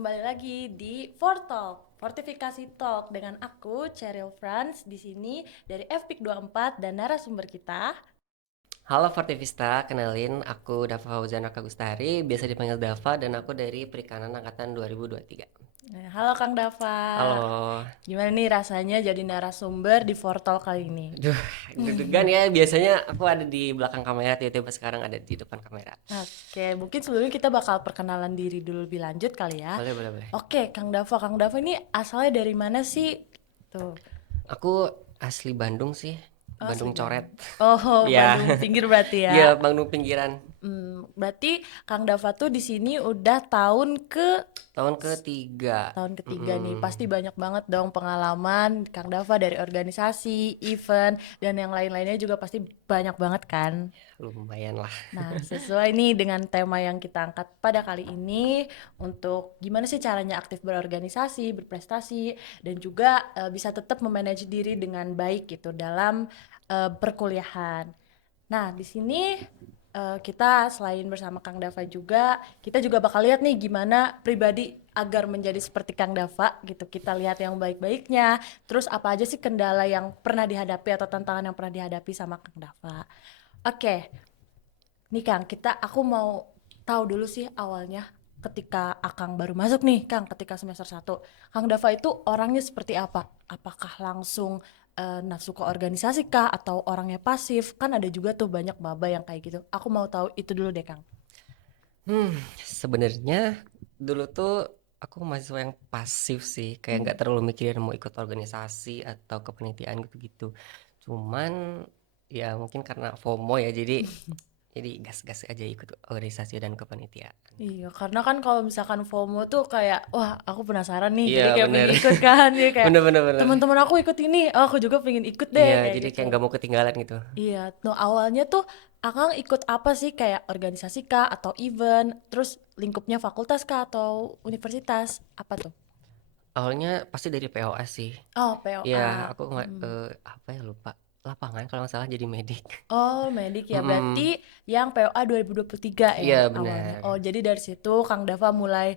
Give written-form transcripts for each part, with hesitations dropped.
kembali lagi di Fortalk, Fortifikasi Talk dengan aku Cheryl Franz di sini dari FPIK 24 dan narasumber kita. Halo Fortivista, kenalin aku Dava Fauzan Gustari, biasa dipanggil Dava dan aku dari Perikanan Angkatan 2023. Halo Kang Dava, Halo, gimana nih rasanya jadi narasumber di Fortalk kali ini? aduh, deg-degan ya, biasanya aku ada di belakang kamera, tiba-tiba sekarang ada di depan kamera. Oke, mungkin sebelumnya kita bakal perkenalan diri dulu lebih lanjut kali ya. Boleh, boleh, boleh. Oke, Kang Dava ini asalnya dari mana sih? Tuh, Aku asli Bandung sih, asli Bandung coret. Bandung. Oh, Ya, Bandung pinggir berarti iya ya. Bandung pinggiran. Berarti Kang Dava tuh di sini udah Tahun ketiga. tahun ketiga nih. Mm-mm. Pasti banyak banget dong pengalaman Kang Dava dari organisasi, event, dan yang lain-lainnya juga pasti banyak banget kan. Lumayan lah. Nah, sesuai nih dengan tema yang kita angkat pada kali ini untuk gimana sih caranya aktif berorganisasi, berprestasi, dan juga bisa tetap memanage diri dengan baik gitu dalam perkuliahan. Nah, di sini kita selain bersama Kang Dava juga, kita juga bakal lihat nih gimana pribadi agar menjadi seperti Kang Dava gitu. Kita lihat yang baik-baiknya, terus apa aja sih kendala yang pernah dihadapi atau tantangan yang pernah dihadapi sama Kang Dava. Oke, nih Kang, aku mau tahu dulu sih awalnya ketika Akang baru masuk nih, Kang, ketika semester 1. Kang Dava itu orangnya seperti apa? Apakah langsung nafsu ke organisasi kah atau orangnya pasif? Kan ada juga tuh banyak maba yang kayak gitu. Aku mau tahu itu dulu deh, Kang. Hmm, sebenarnya dulu tuh aku mahasiswa yang pasif sih, kayak Hmm. nggak terlalu mikirin mau ikut organisasi atau kepanitiaan gitu-gitu. Cuman ya mungkin karena FOMO ya, jadi gas-gas aja ikut organisasi dan kepanitiaan. Iya, karena kan kalau misalkan FOMO tuh kayak, wah aku penasaran nih, Iya jadi kayak bener, pengen ikut kan, jadi kayak bener bener bener. teman-teman aku ikut ini, oh aku juga pengen ikut deh Iya, kayak jadi gitu. kayak nggak mau ketinggalan gitu. Iya, no awalnya tuh Akang ikut apa sih kayak organisasi kah atau event, terus lingkupnya fakultas kah atau universitas, apa tuh? Awalnya pasti dari POS sih. Oh, Ya, POA. aku nggak apa ya lupa. Lapangan kalau nggak salah jadi medik. Oh, medik ya. Berarti Mm-mm. yang POA 2023 ya Iya awalnya. benar. Oh, jadi dari situ Kang Dava mulai,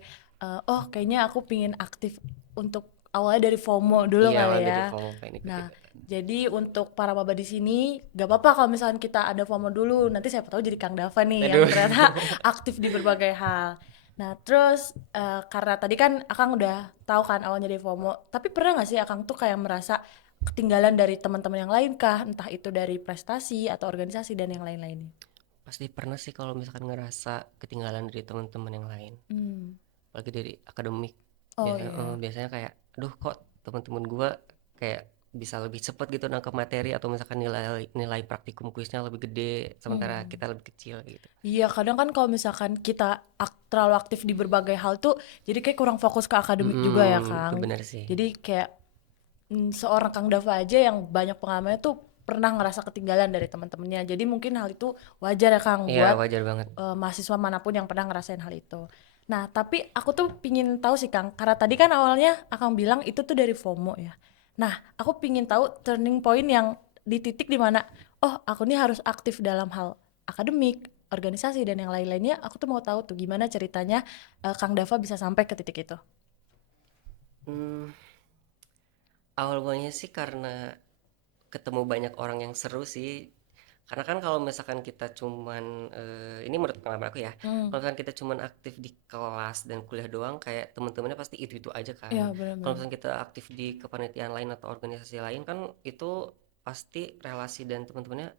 oh kayaknya aku pingin aktif untuk awalnya dari FOMO dulu Iya, kali awal dari ya. FOMO pengen ikut Nah, itu. jadi untuk para maba di sini, gak apa-apa kalau misalnya kita ada FOMO dulu. Nanti siapa tahu jadi Kang Dava nih yang Aduh. ternyata aktif di berbagai hal. Nah, terus karena tadi kan Akang udah tahu kan awalnya dari FOMO. Tapi pernah nggak sih Akang tuh kayak merasa ketinggalan dari teman-teman yang lain kah? Entah itu dari prestasi atau organisasi dan yang lain-lainnya. Pasti pernah sih kalau misalkan ngerasa ketinggalan dari teman-teman yang lain, Hmm. apalagi dari akademik. Oh iya. Biasanya kayak, aduh kok teman-teman gua kayak bisa lebih cepat gitu nangkep materi atau misalkan nilai nilai praktikum kuisnya lebih gede sementara Hmm. kita lebih kecil gitu. Iya, kadang kan kalau misalkan kita terlalu aktif di berbagai hal tuh, jadi kayak kurang fokus ke akademik juga ya, Itu Kang. benar sih. Jadi kayak seorang Kang Dava aja yang banyak pengalamannya tuh pernah ngerasa ketinggalan dari teman-temannya. Jadi mungkin hal itu wajar ya, Kang, Iya buat wajar banget. mahasiswa manapun yang pernah ngerasain hal itu. Nah, tapi aku tuh pingin tahu sih, Kang, karena tadi kan awalnya Akang bilang itu tuh dari FOMO ya. Nah, aku pingin tahu turning point yang di titik dimana, oh aku nih harus aktif dalam hal akademik, organisasi, dan yang lain-lainnya. Aku tuh mau tahu tuh gimana ceritanya Kang Dava bisa sampai ke titik itu. Hmm, awal mulanya sih karena ketemu banyak orang yang seru sih. Karena kan kalau misalkan kita cuman ini menurut pengalaman aku ya, Hmm, kalau misalkan kita cuman aktif di kelas dan kuliah doang kayak teman-temannya pasti itu-itu aja kan. ya Kalau benar-benar. misalkan kita aktif di kepanitiaan lain atau organisasi lain kan itu pasti relasi dan teman-temannya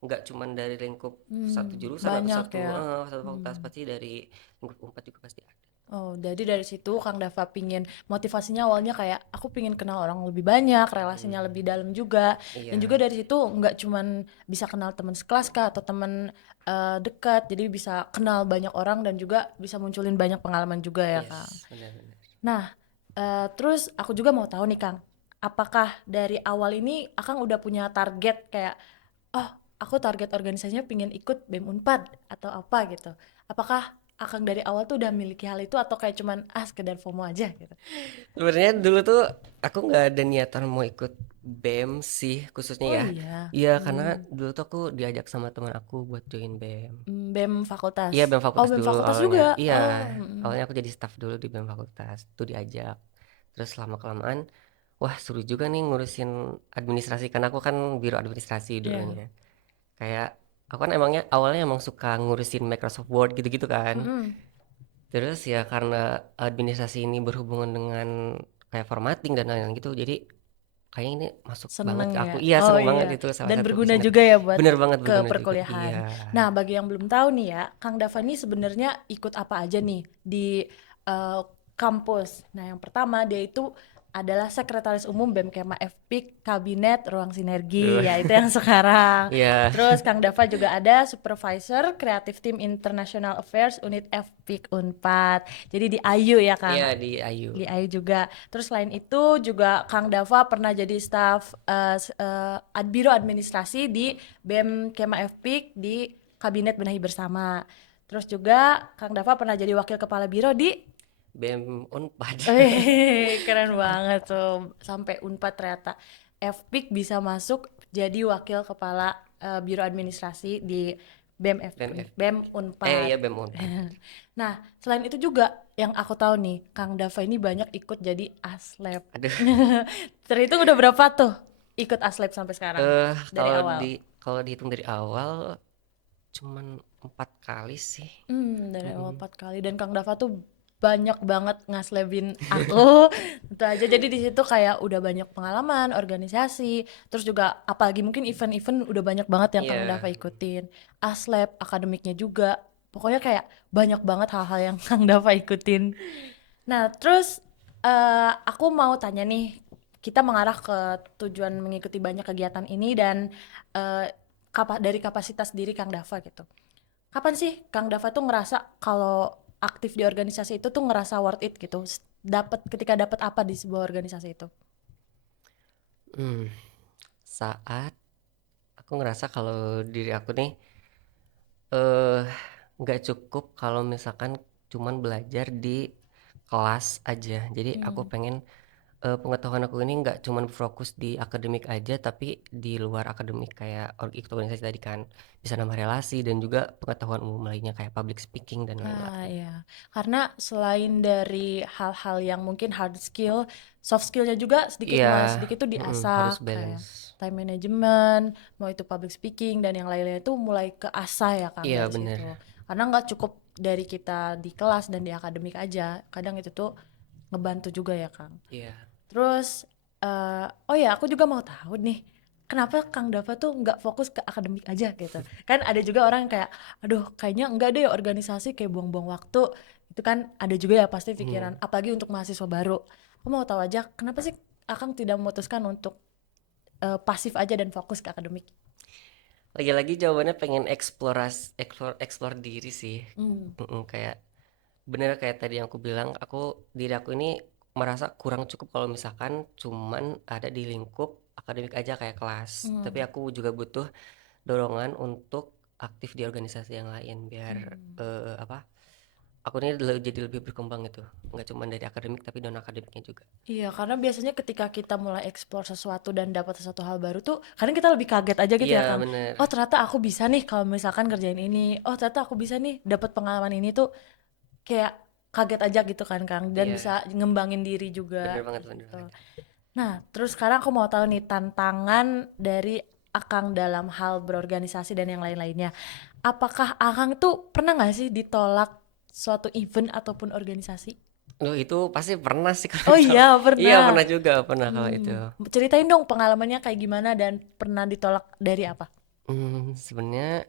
nggak cuman dari lingkup satu jurusan atau Banyak satu ya. satu fakultas, Hmm. pasti dari lingkup unpad juga pasti ada. Oh, jadi dari situ Kang Dava pingin motivasinya awalnya kayak aku pingin kenal orang lebih banyak, relasinya Hmm, lebih dalam juga, dan juga iya, dari situ nggak cuman bisa kenal teman sekelas kah atau teman dekat, jadi bisa kenal banyak orang dan juga bisa munculin banyak pengalaman juga ya Kang. yes, benar-benar. Nah, terus aku juga mau tahu nih Kang, apakah dari awal ini Akang udah punya target kayak, oh aku target organisasinya pingin ikut BEM Unpad atau apa gitu. Apakah Akang dari awal tuh udah miliki hal itu atau kayak cuman sekedar FOMO aja gitu? Sebenarnya dulu tuh aku nggak ada niatan mau ikut BEM sih khususnya Oh ya. iya. Iya, karena dulu tuh aku diajak sama teman aku buat join BEM. BEM fakultas. Iya, BEM Oh, fakultas BEM dulu fakultas awalnya. juga. Iya, Oh, awalnya aku jadi staff dulu di BEM fakultas. Tuh diajak. Terus lama-kelamaan, wah seru juga nih ngurusin administrasi. Karena aku kan biro administrasi iya. dulunya. Kayak, aku kan emangnya awalnya emang suka ngurusin Microsoft Word gitu-gitu kan. Mm-mm. Terus ya karena administrasi ini berhubungan dengan kayak formatting dan lain-lain gitu. Jadi kayaknya ini masuk banget Seneng ke aku. ya. Iya, Oh seneng banget iya. itu salah Dan satu berguna passion aku. juga ya buat Bener banget ke berguna juga. Iya. perkuliahan. Nah, bagi yang belum tahu nih ya, Kang Dava ini sebenarnya ikut apa aja nih di eh, kampus. Nah, yang pertama dia itu adalah Sekretaris Umum BEM Kema FPIK Kabinet Ruang Sinergi, Duh. ya itu yang sekarang. Iya. Terus Kang Dava juga ada Supervisor Creative Team International Affairs Unit FPIK Unpad. Jadi di IU ya Iya Kang. di Ayu. Di AI juga. Terus selain itu juga Kang Dava pernah jadi staf Biro Administrasi di BEM Kema FPIK di Kabinet Benahi Bersama. Terus juga Kang Dava pernah jadi wakil kepala biro di BEM Unpad. keren banget tuh sampai Unpad ternyata FPIK bisa masuk jadi wakil kepala biro administrasi di BEM BEM FPIK, FP. BEM Unpad. Iya BEM Unpad. Nah, selain itu juga yang aku tahu nih, Kang Dava ini banyak ikut jadi aslab. Aduh. Terhitung udah berapa tuh ikut aslab sampai sekarang Eh dari kalau awal? kalau dihitung dari awal cuman 4 kali sih. Dari awal Mm-mm. 4 kali dan Kang Dava tuh banyak banget ngaslebin aku. Itu aja jadi di situ kayak udah banyak pengalaman organisasi, terus juga apalagi mungkin event-event udah banyak banget yang Kang Iya. Dava ikutin. Aslab, akademiknya juga. Pokoknya kayak banyak banget hal-hal yang Kang Dava ikutin. Nah, terus aku mau tanya nih, kita mengarah ke tujuan mengikuti banyak kegiatan ini dan eh, dari kapasitas diri Kang Dava gitu. Kapan sih Kang Dava tuh ngerasa kalau aktif di organisasi itu tuh ngerasa worth it gitu? Ketika dapat apa di sebuah organisasi itu? Hmm, saat aku ngerasa kalau diri aku nih eh nggak cukup kalau misalkan cuman belajar di kelas aja. Jadi aku Hmm. pengen pengetahuan aku ini nggak cuman fokus di akademik aja, tapi di luar akademik kayak ikut organisasi tadi kan bisa nambah relasi dan juga pengetahuan umum lainnya kayak public speaking dan Ah lain-lain. ya, karena selain dari hal-hal yang mungkin hard skill, soft skillnya juga sedikit Iya, sedikit tuh harus diasah kayak balance. time management, mau itu public speaking dan yang lainnya itu mulai keasah ya Kang Iya dari bener. situ. Karena nggak cukup dari kita di kelas dan di akademik aja, kadang itu tuh ngebantu juga ya Kang. Iya. Terus, oh ya aku juga mau tahu nih, kenapa Kang Dava tuh nggak fokus ke akademik aja gitu? Kan ada juga orang yang kayak, aduh kayaknya enggak deh organisasi kayak buang-buang waktu. Itu kan ada juga ya pasti Hmm. pikiran, apalagi untuk mahasiswa baru. Aku mau tahu aja, kenapa sih Akang tidak memutuskan untuk pasif aja dan fokus ke akademik? Lagi-lagi jawabannya pengen explore diri sih. Hmm. Kayak bener kayak tadi yang aku bilang, diri aku ini merasa kurang cukup kalau misalkan cuman ada di lingkup akademik aja kayak kelas. Tapi Hmm. aku juga butuh dorongan untuk aktif di organisasi yang lain biar Hmm. apa? Aku ini jadi lebih berkembang gitu. Nggak cuma dari akademik tapi non akademiknya juga. Iya, karena biasanya ketika kita mulai explore sesuatu dan dapat sesuatu hal baru tuh, kadang kita lebih kaget aja gitu ya, Iya, Kang. bener. Oh, ternyata aku bisa nih kalau misalkan kerjain ini. Oh, ternyata aku bisa nih dapat pengalaman ini tuh kayak kaget aja gitu kan, Kang. Dan Iya, bisa ngembangin diri juga bener banget, bener gitu. banget. Nah, terus sekarang aku mau tahu nih tantangan dari Akang dalam hal berorganisasi dan yang lain-lainnya. Apakah Akang tuh pernah nggak sih ditolak suatu event ataupun organisasi? Loh itu pasti pernah sih kalau Oh ditolak. iya, Iya, pernah. pernah juga, pernah kalau itu. Ceritain dong pengalamannya kayak gimana dan pernah ditolak dari apa? Sebenarnya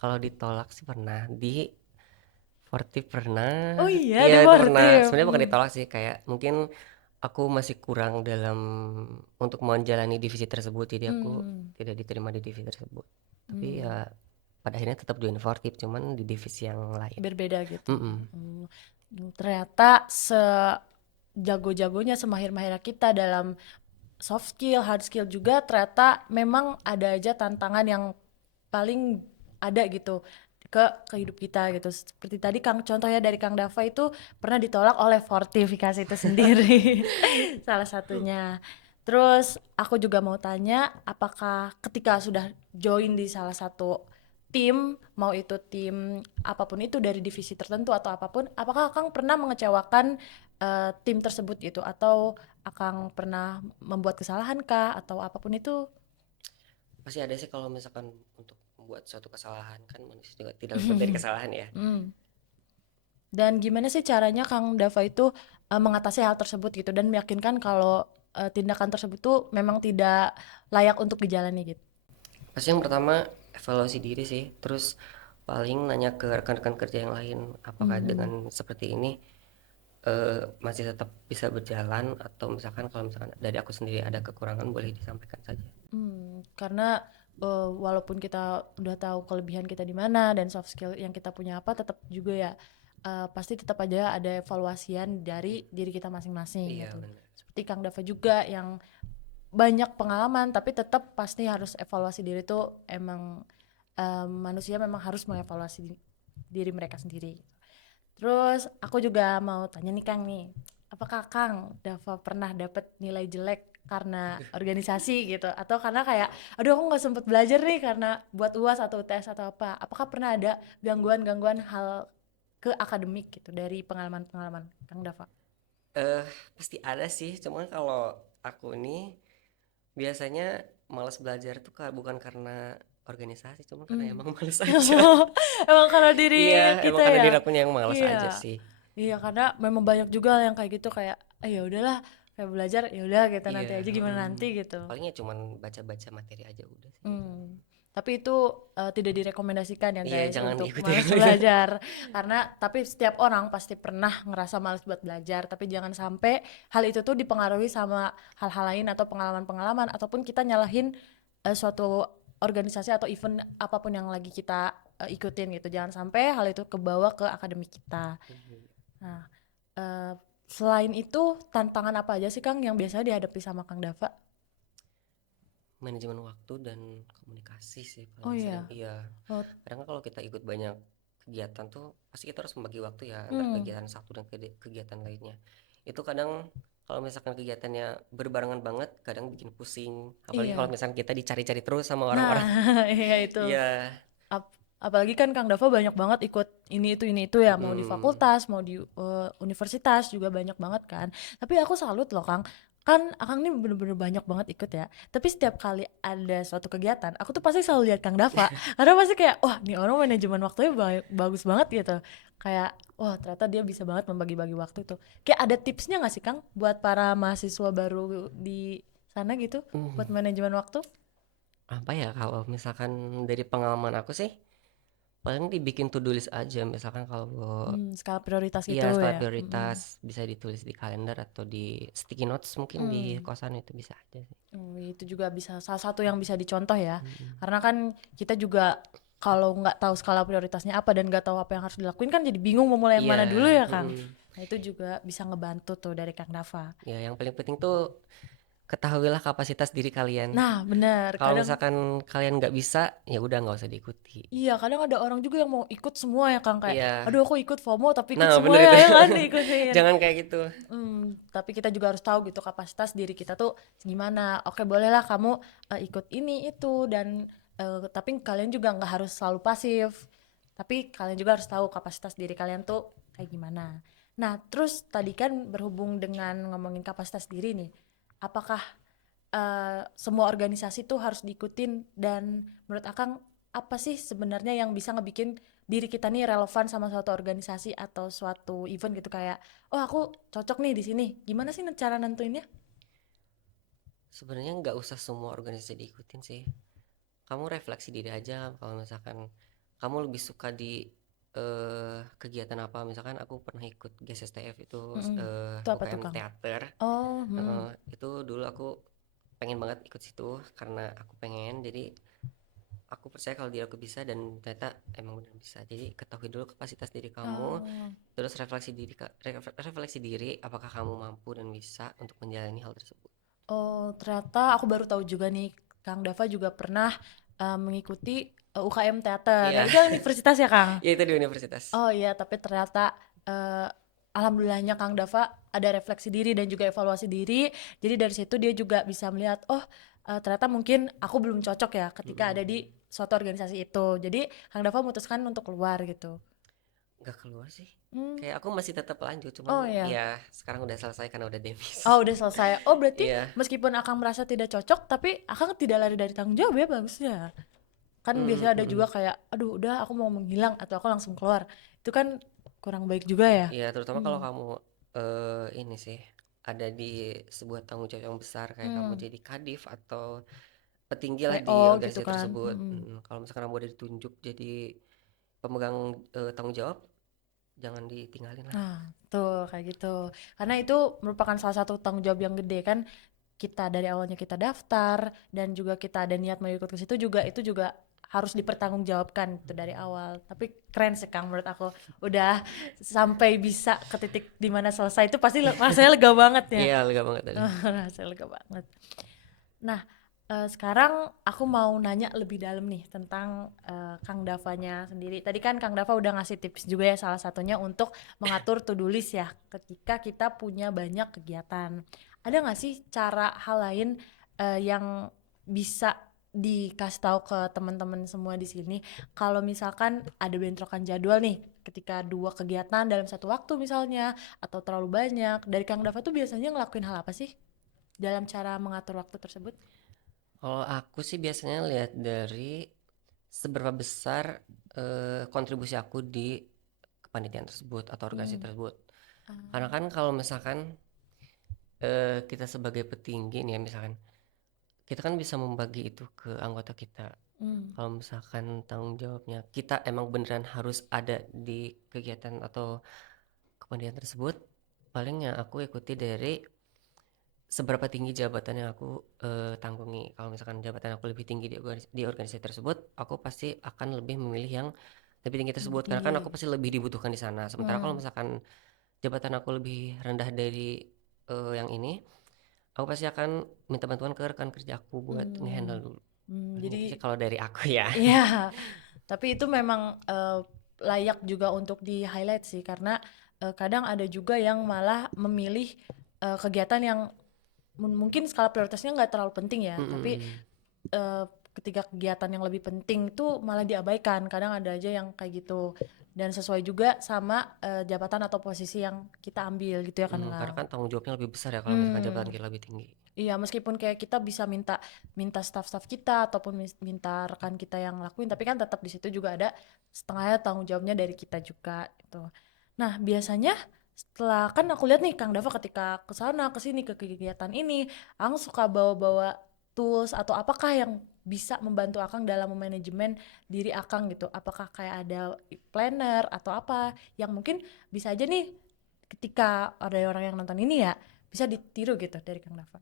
kalau ditolak sih pernah di Fortif pernah. Oh iya, Iya di itu pernah. Mortif. Sebenarnya bukan ditolak sih, kayak mungkin aku masih kurang dalam untuk menjalani divisi tersebut, jadi aku Hmm, tidak diterima di divisi tersebut. Tapi ya hmm, pada akhirnya tetap join Fortif, cuman di divisi yang lain. berbeda gitu. Mm-mm. Hmm, ternyata sejago-jagonya, semahir-mahirnya kita dalam soft skill, hard skill juga ternyata memang ada aja tantangan yang paling ada gitu ke hidup kita gitu. Seperti tadi Kang contohnya dari Kang Dava itu pernah ditolak oleh fortifikasi itu sendiri. Salah satunya. Terus aku juga mau tanya, apakah ketika sudah join di salah satu tim, mau itu tim apapun itu dari divisi tertentu atau apapun, apakah Akang pernah mengecewakan tim tersebut gitu, atau Akang pernah membuat kesalahan kah atau apapun itu? Pasti ada sih kalau misalkan untuk membuat suatu kesalahan, kan manusia juga tidak luput dari kesalahan ya. Hmm. Dan gimana sih caranya Kang Dava itu mengatasi hal tersebut gitu dan meyakinkan kalau tindakan tersebut tuh memang tidak layak untuk dijalani gitu? Pasti yang pertama evaluasi diri sih, terus paling nanya ke rekan-rekan kerja yang lain, apakah Mhm. dengan seperti ini masih tetap bisa berjalan, atau misalkan kalau misalkan dari aku sendiri ada kekurangan boleh disampaikan saja. Karena walaupun kita udah tahu kelebihan kita di mana dan soft skill yang kita punya apa, tetap juga ya pasti tetap aja ada evaluasian dari diri kita masing-masing Iya gitu. benar. Seperti Kang Dava juga yang banyak pengalaman, tapi tetap pasti harus evaluasi diri tuh emang manusia memang harus mengevaluasi diri mereka sendiri. Terus aku juga mau tanya nih Kang nih, apakah Kang Dava pernah dapat nilai jelek karena organisasi gitu? Atau karena kayak, aduh aku nggak sempet belajar nih karena buat UAS atau UTS atau apa? Apakah pernah ada gangguan-gangguan hal ke akademik gitu dari pengalaman-pengalaman Kang Dava? Eh pasti ada sih, cuman kalau aku ini biasanya malas belajar tuh bukan karena organisasi, cuman karena Hmm. emang males aja. Emang karena diri Iya, kita emang karena ya? diri akunya yang malas Iya. aja sih. Iya, karena memang banyak juga yang kayak gitu kayak, ya udahlah, kayak belajar ya udah gitu nanti Iya, aja gimana nanti gitu. palingnya cuman baca-baca materi aja udah sih gitu. Hmm. Tapi itu tidak direkomendasikan ya Iya, guys jangan untuk ikuti malas yang lain. belajar. Karena tapi setiap orang pasti pernah ngerasa malas buat belajar, tapi jangan sampai hal itu tuh dipengaruhi sama hal-hal lain atau pengalaman-pengalaman ataupun kita nyalahin suatu organisasi atau event apapun yang lagi kita ikutin gitu. Jangan sampai hal itu kebawa ke akademik kita. Nah, eh, selain itu tantangan apa aja sih Kang yang biasanya dihadapi sama Kang Dava? Manajemen waktu dan komunikasi sih Oh paling sering. iya. Iya, Oh, kadang kan kalau kita ikut banyak kegiatan tuh pasti kita harus membagi waktu ya antara hmm, kegiatan satu dan kegiatan lainnya. Itu kadang kalau misalkan kegiatannya berbarengan banget kadang bikin pusing, apalagi kalau iya. misalkan kita dicari-cari terus sama Nah, orang-orang. iya itu. Iya. Apalagi kan Kang Dava banyak banget ikut ini itu ya, mau di Mm-mm. fakultas, mau di universitas juga banyak banget kan. Tapi aku salut loh Kang. Kan Akang ini bener-bener banyak banget ikut ya. Tapi setiap kali ada suatu kegiatan, aku tuh pasti selalu lihat Kang Dava. Karena pasti kayak, wah nih orang manajemen waktunya bagus banget gitu. Kayak, wah ternyata dia bisa banget membagi-bagi waktu tuh. Kayak ada tipsnya gak sih Kang buat para mahasiswa baru di sana gitu, buat Hmm, manajemen waktu? apa ya kalau misalkan dari pengalaman aku sih paling dibikin to do list aja, misalkan kalau Skala prioritas iya gitu skala ya. prioritas bisa ditulis di kalender atau di sticky notes mungkin di Mm. kosan itu bisa aja sih. Itu juga bisa salah satu yang bisa dicontoh ya. Mm-mm. Karena kan kita juga kalau nggak tahu skala prioritasnya apa dan nggak tahu apa yang harus dilakuin kan jadi bingung mau mulai yang Iya, mana dulu ya Kang. mm-mm. Nah itu juga bisa ngebantu tuh dari Kang Dava. Ya yang paling penting tuh ketahuilah kapasitas diri kalian. Nah bener, Kalau kadang misalkan kalian nggak bisa ya udah nggak usah diikuti. iya kadang ada orang juga yang mau ikut semua ya Kang kayak, Iya, aduh aku ikut FOMO tapi ikut nah semua bener ya, itu. ya kan diikutin. Jangan kayak gitu. Tapi kita juga harus tahu gitu kapasitas diri kita tuh gimana. Oke, bolehlah kamu ikut ini itu dan tapi kalian juga nggak harus selalu pasif. Tapi kalian juga harus tahu kapasitas diri kalian tuh kayak gimana. Nah, terus tadi kan berhubung dengan ngomongin kapasitas diri nih, apakah semua organisasi tuh harus diikutin dan menurut Akang apa sih sebenarnya yang bisa ngebikin diri kita nih relevan sama suatu organisasi atau suatu event gitu kayak oh aku cocok nih di sini. Gimana sih cara nentuinnya? Sebenarnya nggak usah semua organisasi diikutin sih. Kamu refleksi diri aja kalau misalkan kamu lebih suka di kegiatan apa. Misalkan aku pernah ikut GSSTF itu Mm-mm. Itu apa tuh UKM Kang? teater. Oh, Itu dulu aku pengen banget ikut situ karena aku pengen, jadi aku percaya kalau diri aku bisa dan ternyata emang benar bisa. Jadi ketahui dulu kapasitas diri kamu, oh, terus refleksi diri apakah kamu mampu dan bisa untuk menjalani hal tersebut. oh, ternyata aku baru tahu juga nih Kang Dava juga pernah mengikuti UKM teater. Nah, Iya. itu kan universitas ya Kang? Ya itu di universitas. Oh iya, tapi ternyata eh, alhamdulillahnya Kang Dava ada refleksi diri dan juga evaluasi diri. Jadi dari situ dia juga bisa melihat, oh ternyata mungkin aku belum cocok ya ketika ada di suatu organisasi itu. Jadi Kang Dava memutuskan untuk keluar gitu. Nggak keluar sih. Hmm. Kayak aku masih tetap lanjut, cuman Oh ya. ya sekarang udah selesai karena udah demis. Oh udah selesai. Oh berarti Iya. meskipun Akang merasa tidak cocok, tapi Akang tidak lari dari tanggung jawab ya, bagusnya. Kan Mm, biasanya ada mm, juga mm. kayak, aduh udah aku mau menghilang atau aku langsung keluar. Itu kan kurang baik juga ya. Iya, terutama kalau Hmm. kamu ini sih ada di sebuah tanggung jawab yang besar kayak kamu Hmm. jadi kadif atau petinggi lah di PO gitu organisasi kan. tersebut. Mm-mm. Kalau misalkan kamu udah ditunjuk jadi pemegang tanggung jawab, jangan ditinggalin lah. Nah, tuh kayak gitu. Karena itu merupakan salah satu tanggung jawab yang gede kan. Kita dari awalnya kita daftar dan juga kita ada niat mau ikut ke situ juga, itu juga harus dipertanggungjawabkan itu dari awal. Tapi keren sih Kang menurut aku. Udah sampai bisa ke titik dimana selesai itu pasti rasanya lega banget ya. Iya, lega banget tadi. Rasanya lega banget. Nah, sekarang aku mau nanya lebih dalam nih tentang Kang Davanya sendiri. Tadi kan Kang Dava udah ngasih tips juga ya, salah satunya untuk mengatur to-do list ya ketika kita punya banyak kegiatan. Ada nggak sih cara hal lain yang bisa dikasih tahu ke teman-teman semua di sini kalau misalkan ada bentrokan jadwal nih ketika dua kegiatan dalam satu waktu misalnya atau terlalu banyak, dari Kang Dava tuh biasanya ngelakuin hal apa sih dalam cara mengatur waktu tersebut? Kalau aku sih biasanya lihat dari seberapa besar kontribusi aku di kepanitiaan tersebut atau organisasi Hmm. tersebut. Karena Ah. kan kalau misalkan kita sebagai petinggi nih ya misalkan, kita kan bisa membagi itu ke anggota kita. Hmm. Kalau misalkan tanggung jawabnya kita emang beneran harus ada di kegiatan atau kepanitiaan tersebut, paling yang aku ikuti dari seberapa tinggi jabatan yang aku tanggungi. Kalau misalkan jabatan aku lebih tinggi di organisasi tersebut, aku pasti akan lebih memilih yang lebih tinggi Lebih tersebut karena kan tinggi. aku pasti lebih dibutuhkan di sana. Sementara kalau Hmm. misalkan jabatan aku lebih rendah dari yang ini, aku pasti akan minta bantuan ke rekan kerja aku buat Hmm. ngehandle dulu. Hmm. Paling itu sih Jadi kalau dari aku ya. iya, tapi itu memang layak juga untuk di highlight sih karena kadang ada juga yang malah memilih kegiatan yang mungkin skala prioritasnya nggak terlalu penting ya, tapi Mm-mm. eh, ketika kegiatan yang lebih penting itu malah diabaikan. Kadang ada aja yang kayak gitu dan sesuai juga sama jabatan atau posisi yang kita ambil gitu ya kan Karena Kang. kan tanggung jawabnya lebih besar ya kalau misalkan jabatan Hmm. kita lebih tinggi. Iya, meskipun kayak kita bisa minta minta staff-staff kita ataupun minta rekan kita yang lakuin, tapi kan tetap di situ juga ada setengahnya tanggung jawabnya dari kita juga gitu. Nah, biasanya setelah kan aku lihat nih Kang Dava ketika ke sana ke sini ke kegiatan ini, Akang suka bawa-bawa tools atau apakah yang bisa membantu Akang dalam memanajemen diri Akang gitu. Apakah kayak ada planner atau apa yang mungkin bisa aja nih ketika ada orang yang nonton ini ya bisa ditiru gitu dari Kang Dava.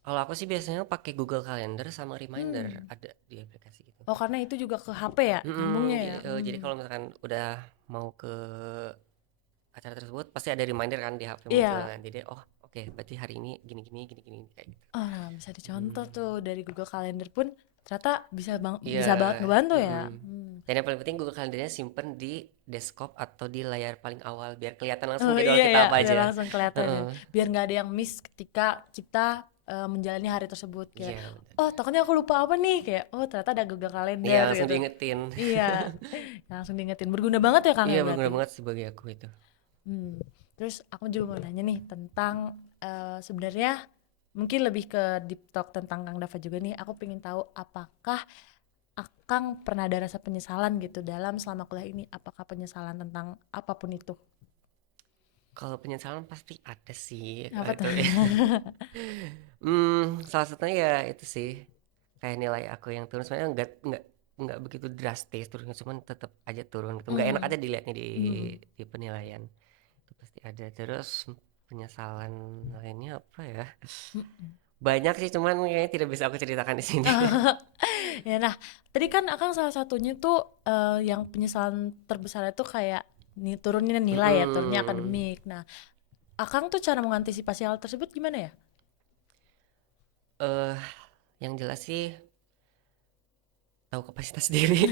Kalau aku sih biasanya pakai Google Calendar sama Reminder Hmm. ada di aplikasi gitu. Oh, karena itu juga ke HP ya, nyambungnya ya. Jadi Hmm. kalau misalkan udah mau ke acara tersebut pasti ada reminder kan di HP muncul. Iya. Nah, jadi oh oke berarti hari ini gini gini gini gini kayak gitu. Oh, nah bisa dicontoh Mm, tuh dari Google Calendar pun ternyata Iya. bisa banget ngebantu ya. mm-mm. Hmm. Dan yang paling penting Google Calendarnya simpen di desktop atau di layar paling awal biar kelihatan langsung Oh jadwal iya kita ya, apa biar aja. langsung kelihatan ya. Heeh. Biar nggak ada yang miss ketika kita menjalani hari tersebut kayak, Iya, oh takutnya aku lupa apa nih kayak, oh ternyata ada Google iya Calendar langsung gitu. diingetin. Iya, langsung diingetin. Berguna banget ya Kang Iya ya berguna berarti. banget sih bagi aku itu. Hmm. Terus aku juga mau nanya nih tentang sebenarnya mungkin lebih ke deep talk tentang Kang Dava juga nih. Aku pengen tahu apakah Akang pernah ada rasa penyesalan gitu dalam selama kuliah ini? Apakah penyesalan tentang apapun itu? Kalau penyesalan pasti ada sih kalau Apa itu. tuh? Salah satunya ya itu sih kayak nilai aku yang turun sebenarnya nggak begitu drastis turunnya cuman tetap aja turun gitu nggak enak Hmm. aja dilihatnya Hmm. di penilaian itu pasti ada terus penyesalan lainnya apa ya Hmm. banyak sih cuman kayaknya tidak bisa aku ceritakan di sini. Ya, nah, tadi kan Akang salah satunya tuh yang penyesalan terbesar itu kayak nih turunnya nilai ya, turunnya Mm-mm. akademik. Nah, Akang tuh cara mengantisipasi hal tersebut gimana ya? eh yang jelas sih tahu kapasitas diri.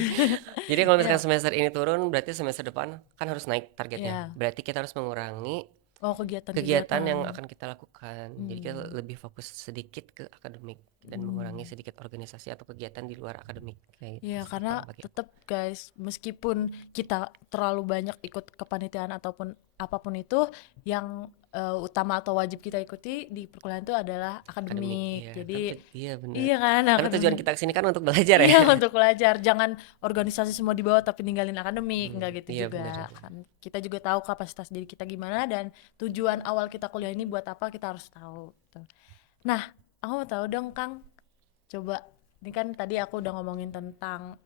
Jadi kalau misalkan Ya, semester ini turun berarti semester depan kan harus naik targetnya ya. berarti kita harus mengurangi Oh, kegiatan yang kegiatan-kegiatan. akan kita lakukan. Jadi kita Hmm. lebih fokus sedikit ke akademik dan mengurangi Hmm. sedikit organisasi atau kegiatan di luar akademik kayak gitu Iya, sih karena kalau bagi aku. tetap guys, meskipun kita terlalu banyak ikut kepanitiaan ataupun apapun itu, yang utama atau wajib kita ikuti di perkuliahan itu adalah Akademik, akademik. iya Jadi kan iya benar. iya kan, Karena tujuan akademik. kita kesini kan untuk belajar ya. Iya, untuk belajar. Jangan organisasi semua dibawa tapi ninggalin akademik, nggak gitu Iya benar juga. benar. Kan kita juga tahu kapasitas diri kita gimana dan tujuan awal kita kuliah ini buat apa kita harus tahu. Gitu. Nah, aku mau tahu dong Kang, coba ini kan tadi aku udah ngomongin tentang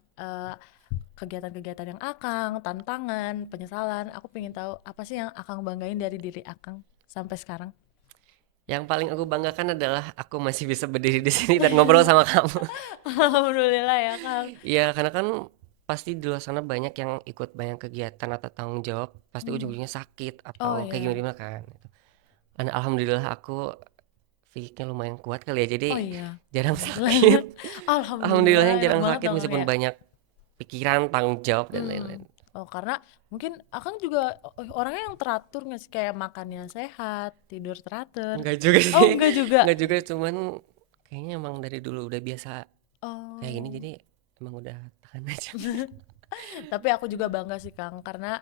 kegiatan-kegiatan yang Akang, tantangan, penyesalan. Aku pengen tahu apa sih yang Akang banggain dari diri Akang sampai sekarang? Yang paling aku banggakan adalah aku masih bisa berdiri di sini dan ngobrol sama kamu. Alhamdulillah ya Kang. Iya, karena kan pasti di luar sana banyak yang ikut banyak kegiatan atau tanggung jawab, pasti Hmm. ujung-ujungnya sakit atau Oh kayak iya. gimana-gimana kan. Gitu. Dan alhamdulillah aku fisiknya lumayan kuat kali ya, jadi Oh iya. jarang Alhamdulillah. sakit. Alhamdulillah, Alhamdulillahnya enak jarang banget sakit dong Kang meskipun ya. banyak pikiran, tanggung jawab dan Hmm. lain-lain. Oh karena mungkin Akang juga orangnya yang teratur nggak sih, kayak makannya sehat, tidur teratur. Enggak juga Oh sih, enggak juga. enggak juga cuman kayaknya emang dari dulu udah biasa kayak gini Oh. jadi emang udah tahan aja. Tapi aku juga bangga sih Kang karena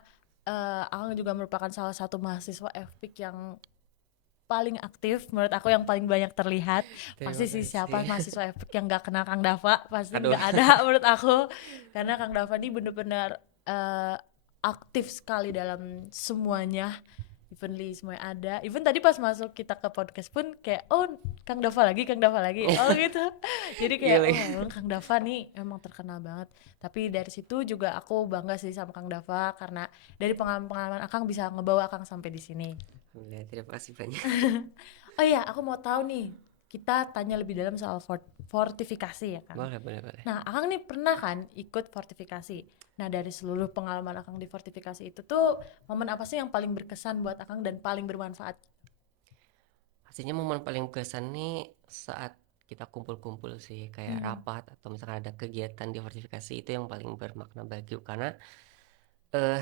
Akang juga merupakan salah satu mahasiswa FPIK yang paling aktif, menurut aku yang paling banyak terlihat. Terima Pasti sih siapa kasih. mahasiswa FPIK yang gak kenal Kang Dava, pasti Aduh, nggak ada menurut aku. Karena Kang Dava ini bener-bener aktif sekali dalam semuanya, evenly semuanya ada. Even tadi pas masuk kita ke podcast pun kayak, oh Kang Dava lagi, Kang Dava lagi, oh gitu. Jadi iya kayak, lagi. oh emang Kang Dava nih emang terkenal banget. Tapi dari situ juga aku bangga sih sama Kang Dava karena dari pengalaman-pengalaman Akang bisa ngebawa Akang sampai di sini. Alhamdulillah, terima kasih banyak. Oh iya, aku mau tahu nih. Kita tanya lebih dalam soal fortifikasi ya, Kang. Boleh, boleh, boleh. Nah, Akang nih pernah kan ikut fortifikasi. Nah, dari seluruh pengalaman Akang di fortifikasi itu tuh, momen apa sih yang paling berkesan buat Akang dan paling bermanfaat? Pastinya momen paling berkesan nih saat kita kumpul-kumpul sih, kayak Hmm. rapat atau misalkan ada kegiatan di fortifikasi itu yang paling bermakna bagiku karena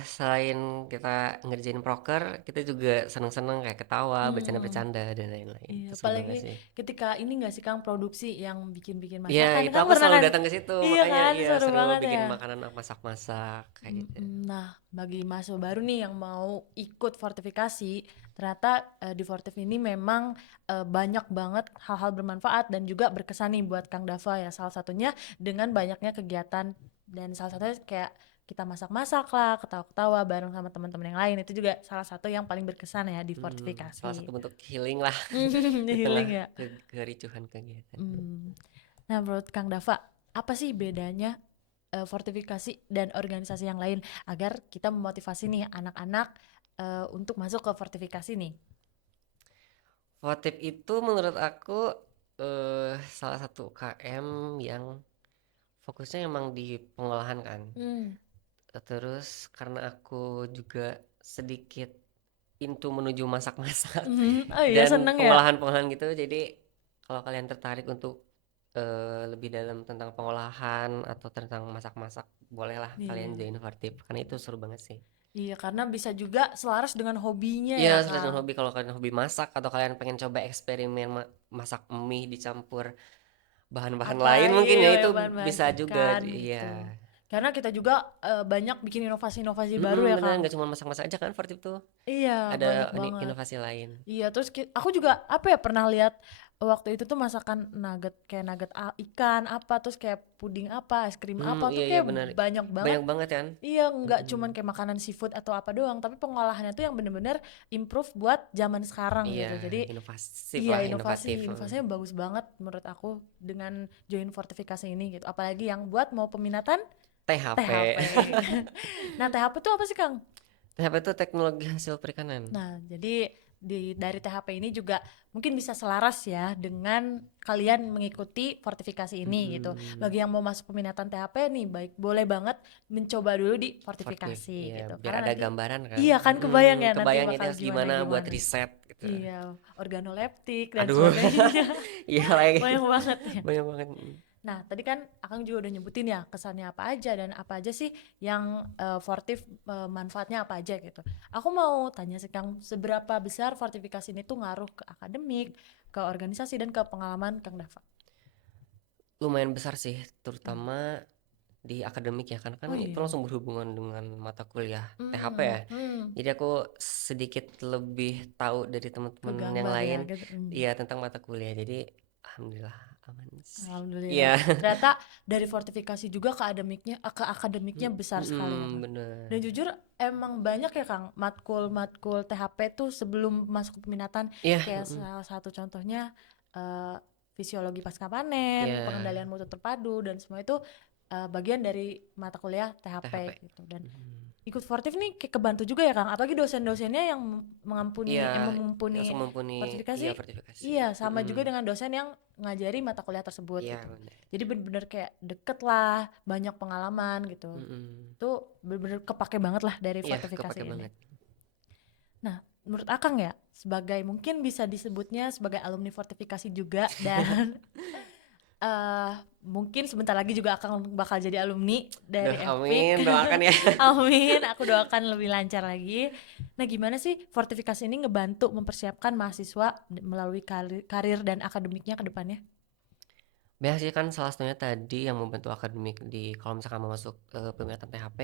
selain kita ngerjain proker, kita juga seneng-seneng kayak ketawa, Hmm. bercanda-bercanda dan lain-lain. Iya, Itu seru banget apalagi sih. ketika ini nggak sih Kang produksi yang bikin-bikin Iya, masakan, itu Kang aku pernah selalu kan? datang ke situ, Iya makanya kan, iya seru seru banget bikin ya. makanan masak-masak kayak gitu. Nah, bagi mahasiswa baru nih yang mau ikut fortifikasi, ternyata di Fortif ini memang banyak banget hal-hal bermanfaat dan juga berkesan nih buat Kang Dava ya. Salah satunya dengan banyaknya kegiatan dan salah satunya kayak kita masak-masak lah, ketawa-ketawa bareng sama teman-teman yang lain. Itu juga salah satu yang paling berkesan ya di Salah fortifikasi. satu bentuk healing lah di tengah Healing ya. kericuhan kegiatan. Hmm. Nah, menurut Kang Dava, apa sih bedanya fortifikasi dan organisasi yang lain agar kita memotivasi nih anak-anak untuk masuk ke fortifikasi nih? Votif itu menurut aku salah satu UKM yang fokusnya emang di pengolahan kan. Hmm. Terus karena aku juga sedikit into menuju masak-masak Oh iya dan seneng ya. pengolahan-pengolahan gitu, jadi kalau kalian tertarik untuk lebih dalam tentang pengolahan atau tentang masak-masak, bolehlah kalian Iya. join Votif karena itu seru banget sih. Iya karena bisa juga selaras dengan hobinya Iya, ya selain Kang. hobi kalau kalian hobi masak atau kalian pengen coba eksperimen masak mie dicampur bahan-bahan Apa lain mungkin ya iya itu bahan-bahan bisa juga. ikan Iya. gitu. Karena kita juga banyak bikin inovasi-inovasi baru ya Bener Kang. nggak cuma masak-masak aja kan Fortip tuh Iya ada banyak banget. inovasi lain. Iya, terus aku juga apa ya pernah lihat waktu itu tuh masakan nugget kayak nugget ikan apa terus kayak puding apa, es krim apa tuh Iya iya kayak benar, banyak banget. banyak banget kan. Iya, nggak cuman Mm-mm. kayak makanan seafood atau apa doang, tapi pengolahannya tuh yang bener-bener improve buat zaman sekarang Iya gitu. Jadi inovatif iya lah inovasi, inovatif. inovasinya bagus banget menurut aku dengan join fortifikasi ini gitu. Apalagi yang buat mau peminatan THP. THP. Nah, THP itu apa sih, Kang? THP itu teknologi hasil perikanan. Nah, jadi dari THP ini juga mungkin bisa selaras ya dengan kalian mengikuti fortifikasi ini gitu. Mm-mm. Bagi yang mau masuk peminatan THP nih, baik boleh banget mencoba dulu di Fortif fortifikasi ya gitu. biar Karena ada nanti gambaran kan. iya kan kebayang ya nanti Kebayang ini bakal harus gimana gimana buat gimana. riset gitu. Iya, organoleptik dan Aduh. sebagainya. Iya lagi Banyak banget ya. banyak banget. Nah, tadi kan Akang juga udah nyebutin ya kesannya apa aja dan apa aja sih yang fortif, manfaatnya apa aja gitu. Aku mau tanya sih Kang, seberapa besar fortifikasi ini tuh ngaruh ke akademik, ke organisasi dan ke pengalaman Kang Dava? Lumayan besar sih, Hmm. terutama di akademik ya, karena kan Oh itu iya. langsung berhubungan dengan mata kuliah THP Hmm, ya. hmm. Jadi aku sedikit lebih tahu dari teman-teman yang Kegambar ya lain, gitu. Hmm. iya tentang mata kuliah. Jadi alhamdulillah aman sih. Alhamdulillah. Iya. Ternyata dari fortifikasi juga ke akademiknya besar sekali ya Kang. Dan Bener. jujur emang banyak ya Kang matkul-matkul THP tuh sebelum masuk ke peminatan, Iya, kayak salah satu contohnya eh, fisiologi pasca panen, iya, pengendalian mutu terpadu dan semua itu bagian dari mata kuliah THP THP. gitu. Dan Mm. ikut Fortif nih kayak kebantu juga ya Kang, apalagi dosen-dosennya yang Iya, memumpuni langsung mumpuni, iya fortifikasi. Fortifikasi. Iya, sama Mm-mm. juga dengan dosen yang ngajari mata kuliah tersebut Iya, gitu. bener. Jadi bener-bener kayak deket lah, banyak pengalaman gitu. Mm-mm. Itu bener-bener kepake banget lah dari Iya, fortifikasi kepake ini. banget. Nah, menurut Akang ya, sebagai mungkin bisa disebutnya sebagai alumni fortifikasi juga dan eh mungkin sebentar lagi juga Akang bakal jadi alumni Aduh, dari amin, FPIK. doakan ya. Amin, aku doakan lebih lancar lagi. Nah, gimana sih fortifikasi ini ngebantu mempersiapkan mahasiswa melalui karir dan akademiknya ke depannya? Biasanya kan salah satunya tadi yang membantu akademik di kalau misalkan mau masuk ke peminatan THP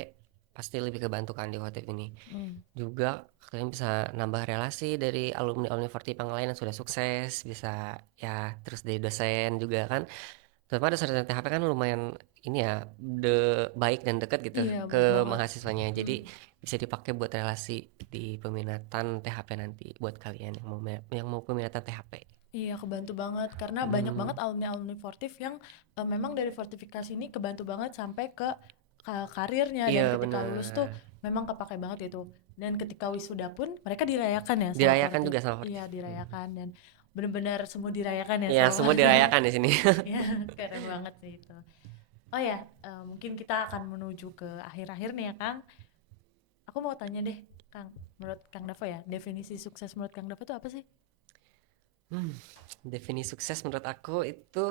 pasti lebih kebantu kan di Hotif ini. Hmm. Juga kalian bisa nambah relasi dari alumni-alumni Fortip yang lain yang sudah sukses, bisa ya terus dari dosen juga kan. Terutama dosen THP kan lumayan ini ya, baik dan dekat gitu Iya, ke baik banget. mahasiswanya. Jadi Hmm. bisa dipakai buat relasi di peminatan THP nanti buat kalian yang mau peminatan THP. Iya, kebantu banget karena banyak Mm, banget alumni-alumni Fortif yang memang dari fortifikasi ini kebantu banget sampai ke karirnya dan iya ketika lulus tuh bener. memang kepake banget itu. Dan ketika wisuda pun mereka dirayakan ya sama Dirayakan Fortif. juga sama Iya, Fortif. Mm. dirayakan dan benar-benar semua dirayakan ya Iya, sama. semua dirayakan di sini. Ya, keren banget sih itu. Oh ya, mungkin kita akan menuju ke akhir-akhir nih ya, Kang. Aku mau tanya deh, Kang, menurut Kang Dava ya, definisi sukses menurut Kang Dava itu apa sih? Hmm, definisi sukses menurut aku itu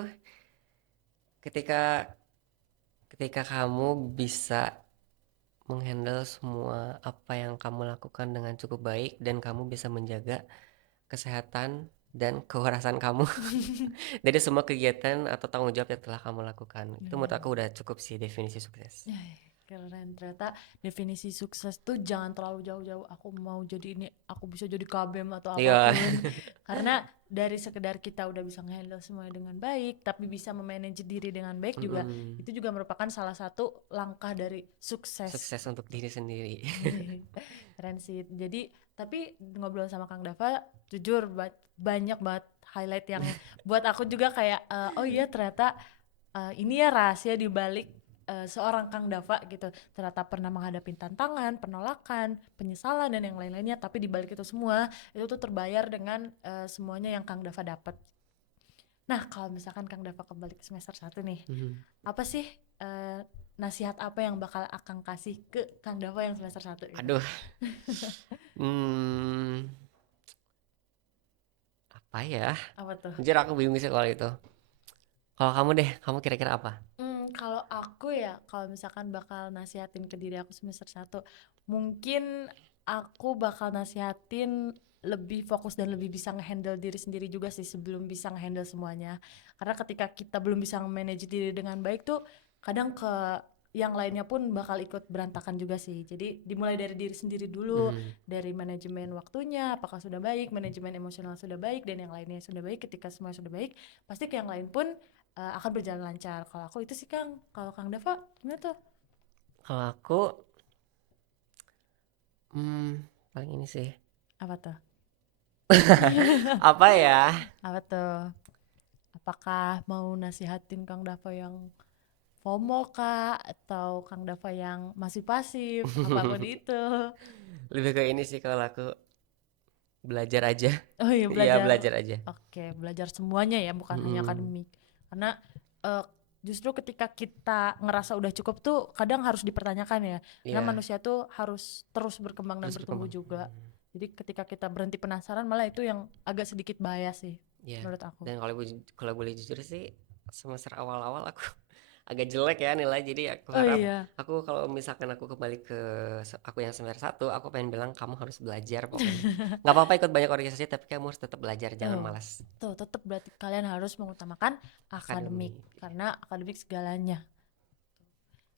ketika ketika kamu bisa menghandle semua apa yang kamu lakukan dengan cukup baik dan kamu bisa menjaga kesehatan dan kewarasan kamu dari semua kegiatan atau tanggung jawab yang telah kamu lakukan. Itu menurut aku udah cukup sih definisi sukses. Ya, keren. Ternyata definisi sukses tuh jangan terlalu jauh-jauh. Aku mau jadi ini, aku bisa jadi KBM atau Iya. apapun. Karena dari sekedar kita udah bisa ngehandle semuanya dengan baik, tapi bisa memanage diri dengan baik juga, Mm-mm. itu juga merupakan salah satu langkah dari sukses Sukses untuk gitu. diri sendiri. Keren sih. Jadi, tapi ngobrol sama Kang Dava, jujur banyak banget highlight yang buat aku juga kayak, oh iya ternyata ini ya rahasia di balik seorang Kang Dava gitu. Ternyata pernah menghadapi tantangan, penolakan, penyesalan dan yang lain-lainnya, tapi di balik itu semua itu tuh terbayar dengan semuanya yang Kang Dava dapat. Nah, kalau misalkan Kang Dava kembali ke semester 1 nih, Mhm. apa sih eh, nasihat apa yang bakal Akang kasih ke Kang Dava yang semester 1 itu? Aduh. Hmm, apa ya? Apa tuh? Anjir aku bingung sih kalau itu. Kalau kamu deh, kamu kira-kira apa? Kalau aku ya, kalau misalkan bakal nasihatin ke diri aku semester 1, mungkin aku bakal nasihatin lebih fokus dan lebih bisa ngehandle diri sendiri juga sih sebelum bisa ngehandle semuanya. Karena ketika kita belum bisa manage diri dengan baik tuh, kadang ke yang lainnya pun bakal ikut berantakan juga sih. Jadi dimulai dari diri sendiri dulu, Mhm. dari manajemen waktunya, apakah sudah baik, manajemen emosional sudah baik, dan yang lainnya sudah baik. Ketika semua sudah baik, pasti ke yang lain pun akan berjalan lancar. Kalau aku itu sih Kang. Kalau Kang Dava gimana tuh? Kalau aku, paling ini sih. Apa tuh? Apa ya? Apa tuh? Apakah mau nasihatin Kang Dava yang FOMO kah? Atau Kang Dava yang masih pasif? Apapun itu. Lebih ke ini sih kalau aku belajar aja. Oh iya Iya, belajar. belajar aja. Oke, belajar semuanya ya, bukan hanya Mhm. akademik. Karena eh, justru ketika kita ngerasa udah cukup tuh kadang harus dipertanyakan ya. Karena Iya, manusia tuh harus terus berkembang dan terus bertumbuh berkembang. juga. Jadi ketika kita berhenti penasaran malah itu yang agak sedikit bahaya sih Iya. menurut aku. Dan kalau boleh jujur sih, semester awal-awal aku agak jelek ya nilai, jadi aku Oh harap iya. kalau misalkan aku kembali ke aku yang semester satu, aku pengen bilang kamu harus belajar pokoknya. Nggak apa-apa ikut banyak organisasi, tapi kamu harus tetap belajar, jangan Oh, malas. tuh tetap berarti kalian harus mengutamakan akademik Akademik karena akademik segalanya.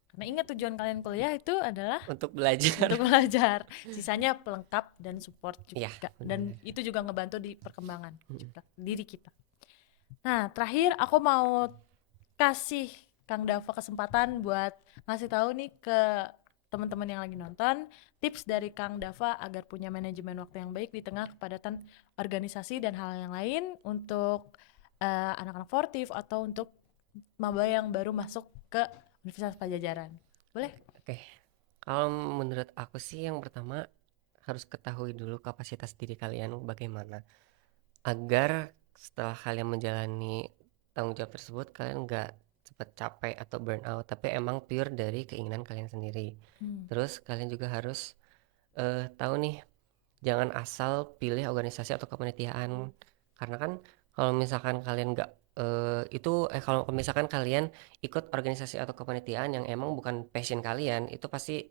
Karena ingat tujuan kalian kuliah itu adalah untuk belajar. untuk belajar. Sisanya pelengkap dan support Iya, juga. Dan benar. itu juga ngebantu di perkembangan Mm. juga diri kita. Nah, terakhir aku mau kasih Kang Dava kesempatan buat ngasih tahu nih ke teman-teman yang lagi nonton tips dari Kang Dava agar punya manajemen waktu yang baik di tengah kepadatan organisasi dan hal yang lain untuk anak-anak sportif atau untuk maba yang baru masuk ke Universitas Pajajaran. Boleh? Oke, kalau menurut aku sih yang pertama harus ketahui dulu kapasitas diri kalian bagaimana, agar setelah kalian menjalani tanggung jawab tersebut kalian nggak cepet capek atau burn out, tapi emang pure dari keinginan kalian sendiri. Hmm. Terus kalian juga harus tahu nih, jangan asal pilih organisasi atau kepanitiaan, karena kan kalau misalkan kalian nggak kalau misalkan kalian ikut organisasi atau kepanitiaan yang emang bukan passion kalian, itu pasti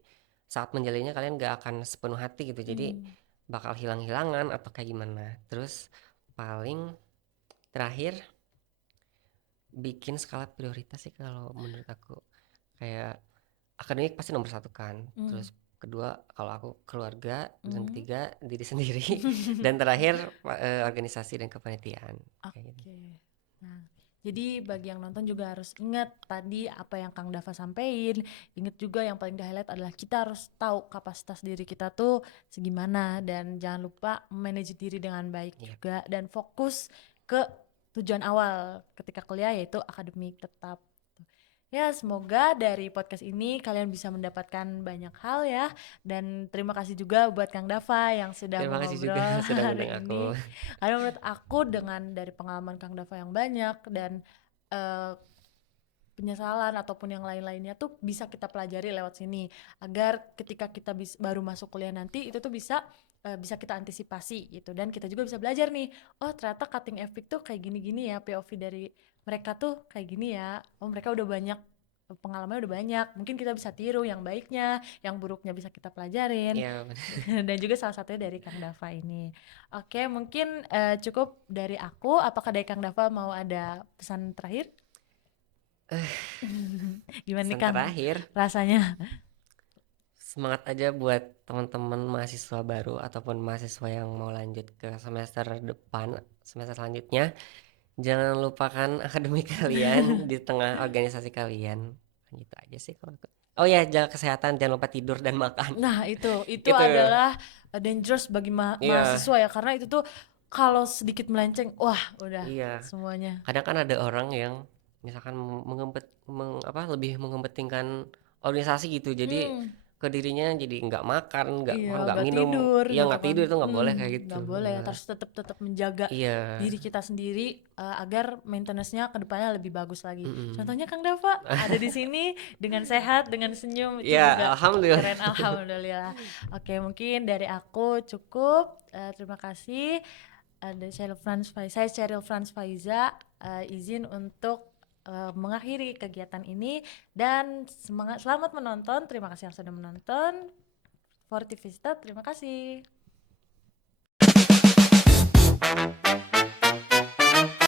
saat menjalannya kalian nggak akan sepenuh hati gitu, jadi Hmm. bakal hilang-hilangan atau kayak gimana. Terus paling terakhir, bikin skala prioritas sih kalau menurut aku. Kayak akademik pasti nomor satu kan, Hmm. terus kedua kalau aku keluarga, dan Hmm. ketiga diri sendiri, dan terakhir organisasi dan kepanitiaan kayak gitu. Oke. Nah, jadi bagi yang nonton juga harus ingat tadi apa yang Kang Dava sampaikan. Ingat juga yang paling di-highlight adalah kita harus tahu kapasitas diri kita tuh segimana dan jangan lupa manage diri dengan baik Iya. juga dan fokus ke tujuan awal ketika kuliah yaitu akademik tetap. Ya, semoga dari podcast ini kalian bisa mendapatkan banyak hal ya. Dan terima kasih juga buat Kang Dava yang sudah Terima mau kasih juga ngobrol sudah hari ngundang aku. ini. Karena menurut aku dengan dari pengalaman Kang Dava yang banyak dan eh, penyesalan ataupun yang lain-lainnya tuh bisa kita pelajari lewat sini agar ketika kita baru masuk kuliah nanti itu tuh bisa kita antisipasi gitu dan kita juga bisa belajar nih, oh ternyata cutting effect tuh kayak gini-gini ya, POV dari mereka tuh kayak gini ya, oh mereka udah banyak pengalamannya, udah banyak, mungkin kita bisa tiru yang baiknya, yang buruknya bisa kita pelajarin. Ya, Dan juga salah satunya dari Kang Dava ini. Oke, mungkin cukup dari aku. Apakah dari Kang Dava mau ada pesan terakhir? Gimana nih pesan Kang terakhir, rasanya? semangat aja buat teman-teman mahasiswa baru ataupun mahasiswa yang mau lanjut ke semester depan, semester selanjutnya. Jangan lupakan akademik kalian di tengah organisasi kalian. Gitu aja sih kalau aku. Oh ya, jaga kesehatan, jangan lupa tidur dan makan. Nah, itu Itu. adalah dangerous bagi Iya, mahasiswa ya karena itu tuh kalau sedikit melenceng, wah udah iya. semuanya. Kadang kan ada orang yang misalkan lebih mengepentingkan organisasi gitu. Jadi Hmm. ke dirinya jadi nggak makan, Iya, nggak gak minum, tidur iya gitu nggak kan. tidur itu nggak boleh kayak gitu. Nggak boleh. Nah, Harus tetap menjaga iya. diri kita sendiri agar maintenance-nya ke depannya lebih bagus lagi. Mm-mm. Contohnya Kang Dava ada di sini dengan sehat, dengan senyum itu Ya, juga alhamdulillah. keren, alhamdulillah. Oke, mungkin dari aku cukup. Terima kasih. Ada saya Cheryl Franz Faiza, izin untuk mengakhiri kegiatan ini dan selamat menonton. Terima kasih yang sudah menonton. Fortivista, terima kasih.